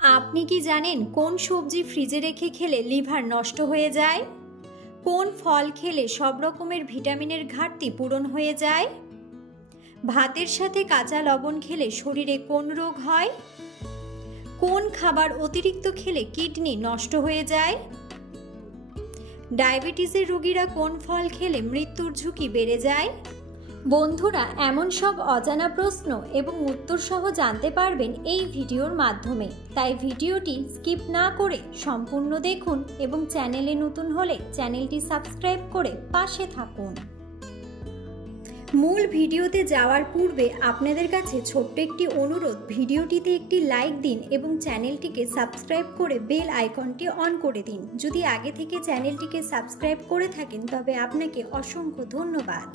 আপনি কি জানেন কোন সবজি ফ্রিজে রেখে খেলে লিভার নষ্ট হয়ে যায়? কোন ফল খেলে সব রকমের ভিটামিনের ঘাটতি পূরণ হয়ে যায়? ভাতের সাথে কাঁচা লবণ খেলে শরীরে কোন রোগ হয়? কোন খাবার অতিরিক্ত খেলে কিডনি নষ্ট হয়ে যায়? ডায়াবেটিসের রোগীরা কোন ফল খেলে মৃত্যুর ঝুঁকি বেড়ে যায়? বন্ধুরা, এমন সব অজানা প্রশ্ন এবং উত্তর সহ জানতে পারবেন এই ভিডিওর মাধ্যমে। তাই ভিডিওটি স্কিপ না করে সম্পূর্ণ দেখুন এবং চ্যানেলে নতুন হলে চ্যানেলটি সাবস্ক্রাইব করে পাশে থাকুন। মূল ভিডিওতে যাওয়ার পূর্বে আপনাদের কাছে ছোট্ট একটি অনুরোধ, ভিডিওটিতে একটি লাইক দিন এবং চ্যানেলটিকে সাবস্ক্রাইব করে বেল আইকনটি অন করে দিন। যদি আগে থেকে চ্যানেলটিকে সাবস্ক্রাইব করে থাকেন তবে আপনাকে অসংখ্য ধন্যবাদ।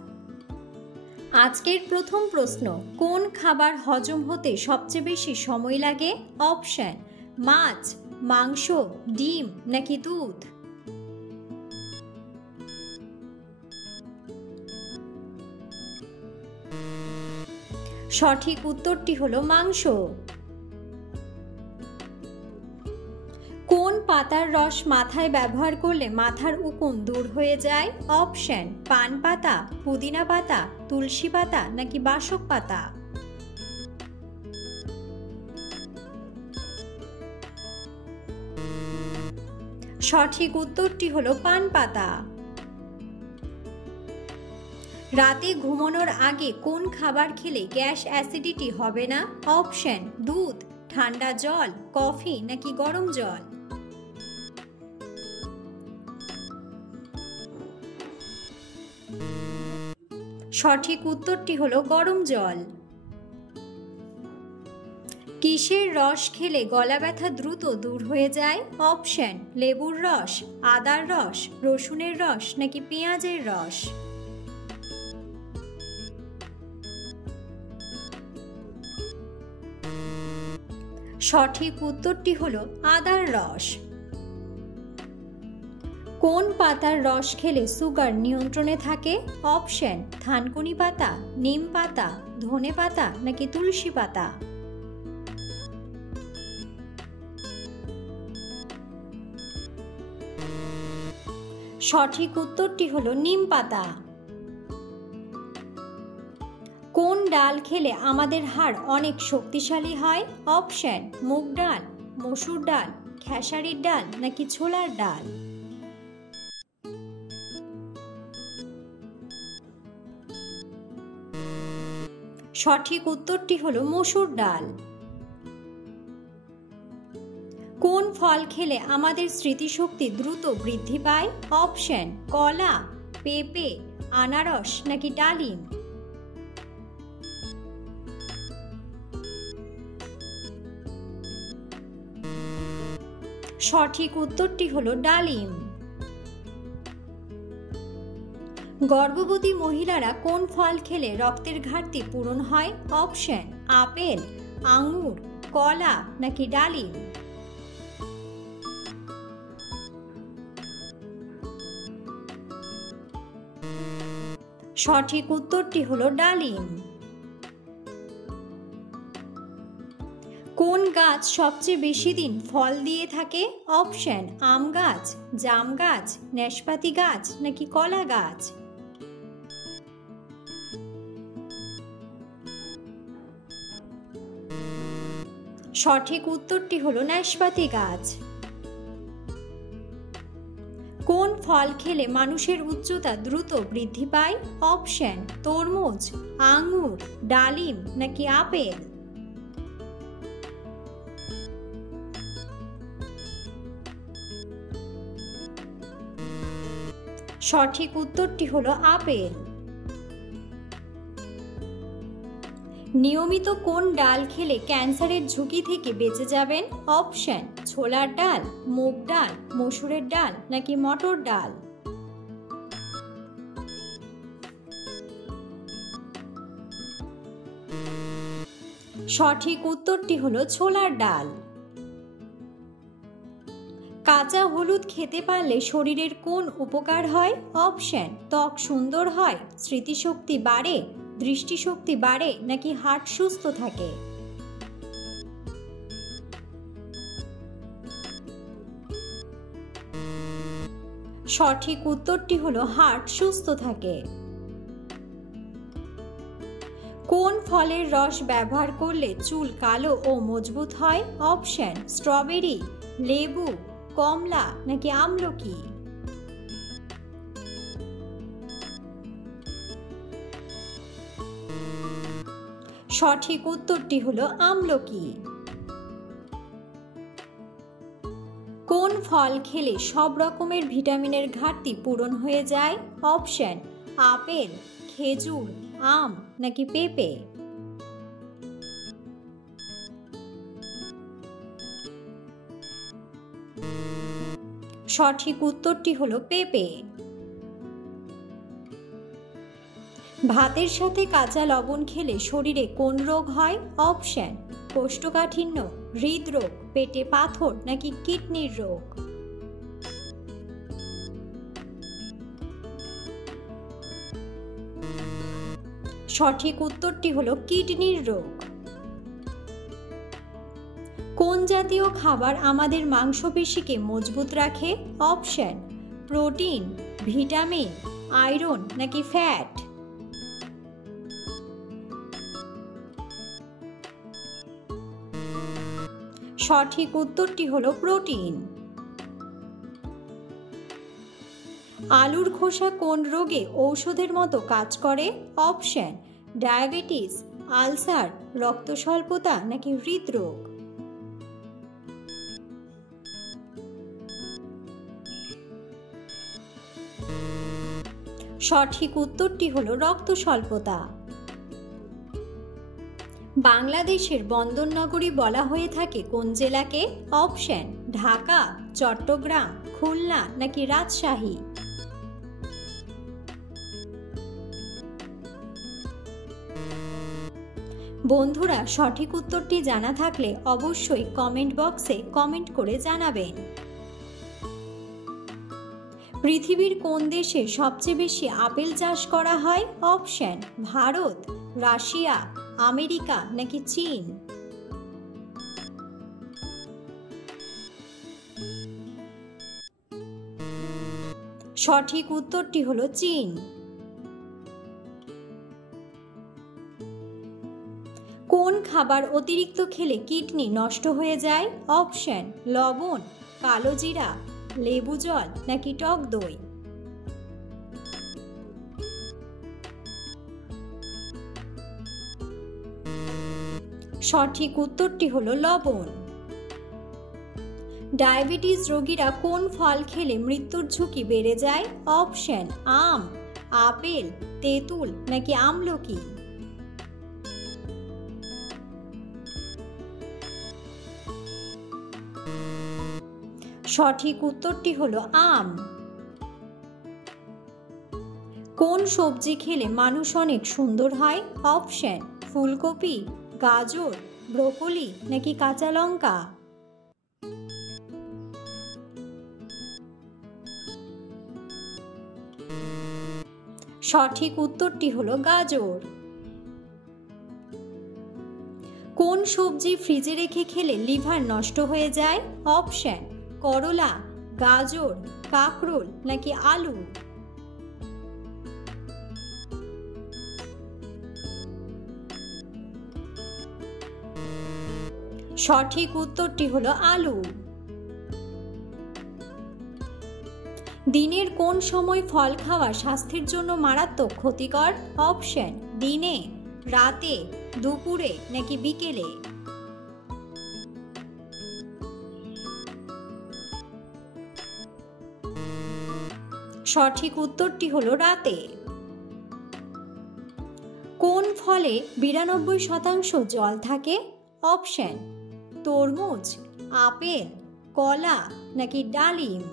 আজকের প্রথম প্রশ্ন, কোন খাবার হজম হতে সবচেয়ে বেশি সময় লাগে? অপশন: মাছ, মাংস, ডিম নাকি দুধ? সঠিক উত্তরটি হলো মাংস। কোন পাতার রস মাথায় ব্যবহার করলে মাথার উকুন দূর হয়ে যায়? অপশন: পান পাতা, পুদিনা পাতা, তুলসী পাতা নাকি বাসক পাতা? সঠিক উত্তরটি হলো পান পাতা। রাতে ঘুমানোর আগে কোন খাবার খেলে গ্যাস অ্যাসিডিটি হবে না? অপশন: দুধ, ঠান্ডা জল, কফি নাকি গরম জল? সঠিক উত্তরটি হলো গরম জল। কিসের রস খেলে গলা ব্যথা দ্রুত দূর হয়ে যায়? অপশন: লেবুর রস, আদার রস, রসুনের রস নাকি পেঁয়াজের রস? সঠিক উত্তরটি হলো আদার রস। কোন পাতার রস খেলে সুগার নিয়ন্ত্রণে থাকে? অপশন: থানকুনি পাতা, নিম পাতা, ধনে পাতা নাকি তুলসী পাতা? সঠিক উত্তরটি হলো নিম পাতা। কোন ডাল খেলে আমাদের হাড় অনেক শক্তিশালী হয়? অপশন: মুগ ডাল, মসুর ডাল, খেসারির ডাল নাকি ছোলার ডাল? সঠিক উত্তরটি হলো মসুর ডাল। কোন ফল খেলে আমাদের স্মৃতিশক্তি দ্রুত বৃদ্ধি পায়? অপশন: কলা, পেঁপে, আনারস নাকি ডালিম? সঠিক উত্তরটি হলো ডালিম। গর্ভবতী মহিলারা কোন ফল খেলে রক্তের ঘাটতি পূরণ হয়? অপশন: আপেল, আঙ্গুর, কলা নাকি ডালিম? সঠিক উত্তরটি হলো ডালিম। কোন গাছ সবচেয়ে বেশি দিন ফল দিয়ে থাকে? অপশন: আম গাছ, জাম গাছ, নাশপাতি গাছ নাকি কলা গাছ? সঠিক উত্তরটি হলো নাশপাতি গাছ। কোন ফল খেলে মানুষের উচ্চতা দ্রুত বৃদ্ধি পায়? অপশন: তরমুজ, আঙ্গুর, ডালিম নাকি আপেল? সঠিক উত্তরটি হলো আপেল। নিয়মিত কোন ডাল খেলে ক্যান্সারের ঝুঁকি থেকে বেঁচে যাবেন? অপশন: ছোলার ডাল, মুগ ডাল, মসুরের ডাল নাকি মটর ডাল? সঠিক উত্তরটি হলো ছোলার ডাল। কাঁচা হলুদ খেতে পারলে শরীরের কোন উপকার হয়? অপশন: ত্বক সুন্দর হয়, স্মৃতিশক্তি বাড়ে, দৃষ্টিশক্তি বাড়ে নাকি হার্ট সুস্থ থাকে? সঠিক উত্তরটি হলো হার্ট সুস্থ থাকে। কোন ফলের রস ব্যবহার করলে চুল কালো ও মজবুত হয়? অপশন: স্ট্রবেরি, লেবু, কমলা নাকি আমলকি। সঠিক উত্তরটি হলো আমলকি। কোন ফল খেলে সব রকমের ভিটামিনের ঘাটতি পূরণ হয়ে যায়? অপশন: আপেল, খেজুর, আম নাকি পেঁপে। সঠিক উত্তরটি হলো পেঁপে। ভাতের সাথে কাঁচা লবণ খেলে শরীরে কোন রোগ হয়? অপশন: কোষ্ঠকাঠিন্য, হৃদরোগ, পেটে পাথর নাকি কিডনির রোগ। সঠিক উত্তরটি হলো কিডনির রোগ। কোন জাতীয় খাবার আমাদের মাংসপেশিকে মজবুত রাখে? অপশন: প্রোটিন, ভিটামিন, আয়রন নাকি ফ্যাট। সঠিক উত্তরটি হলো প্রোটিন। আলুর খোসা কোন রোগে ঔষধের মতো কাজ করে? অপশন: ডায়াবেটিস, আলসার, রক্ত স্বল্পতা নাকি হৃদরোগ। সঠিক উত্তরটি হলো রক্ত স্বল্পতা। বাংলাদেশের বন্দরনগরী বলা হয়ে থাকে কোন জেলাকে? অপশন: ঢাকা, চট্টগ্রাম, খুলনা নাকি রাজশাহী। বন্ধুরা, সঠিক উত্তরটি জানা থাকলে অবশ্যই কমেন্ট বক্সে কমেন্ট করে জানাবেন। পৃথিবীর কোন দেশে সবচেয়ে বেশি আপেল চাষ করা হয়? অপশন: ভারত, রাশিয়া, আমেরিকা নাকি চীন। সঠিক উত্তরটি হলো চীন। কোন খাবার অতিরিক্ত খেলে কিডনি নষ্ট হয়ে যায়? অপশন: লবণ, কালো জিরা, লেবু জল নাকি টক দই। সঠিক উত্তরটি হলো লবণ। ডায়াবেটিস রোগীরা কোন ফল খেলে মৃত্যুর ঝুঁকি বেড়ে যায়? অপশন: আম, আপেল, তেঁতুল নাকি আমলকি। সঠিক উত্তরটি হলো আম। কোন সবজি খেলে মানুষ অনেক সুন্দর হয়? অপশন: ফুলকপি, গাজর, ব্রোকলি নাকি কাঁচা লঙ্কা। সঠিক উত্তরটি হলো গাজর। কোন সবজি ফ্রিজে রেখে খেলে লিভার নষ্ট হয়ে যায়? অপশন: করলা, গাজর, কাঁকরোল নাকি আলু। সঠিক উত্তরটি হলো আলু। দিনের কোন সময় ফল খাওয়া স্বাস্থ্যের জন্য মারাত্মক ক্ষতিকর? অপশন: দিনে, রাতে, দুপুরে নাকি বিকেলে। সঠিক উত্তরটি হলো রাতে। কোন ফলে 92% জল থাকে? অপশন: তরমুজ, আপেল, কলা নাকি ডালিম।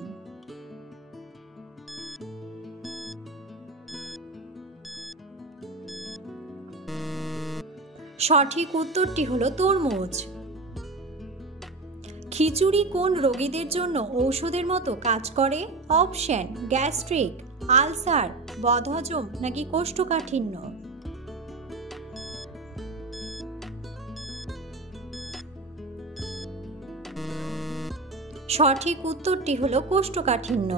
সঠিক উত্তরটি হলো তরমুজ। খিচুড়ি কোন রোগীদের জন্য ঔষধের মতো কাজ করে? অপশন: গ্যাস্ট্রিক, আলসার, বদহজম নাকি কোষ্ঠকাঠিন্য। সঠিক উত্তরটি হলো কোষ্ঠকাঠিন্য।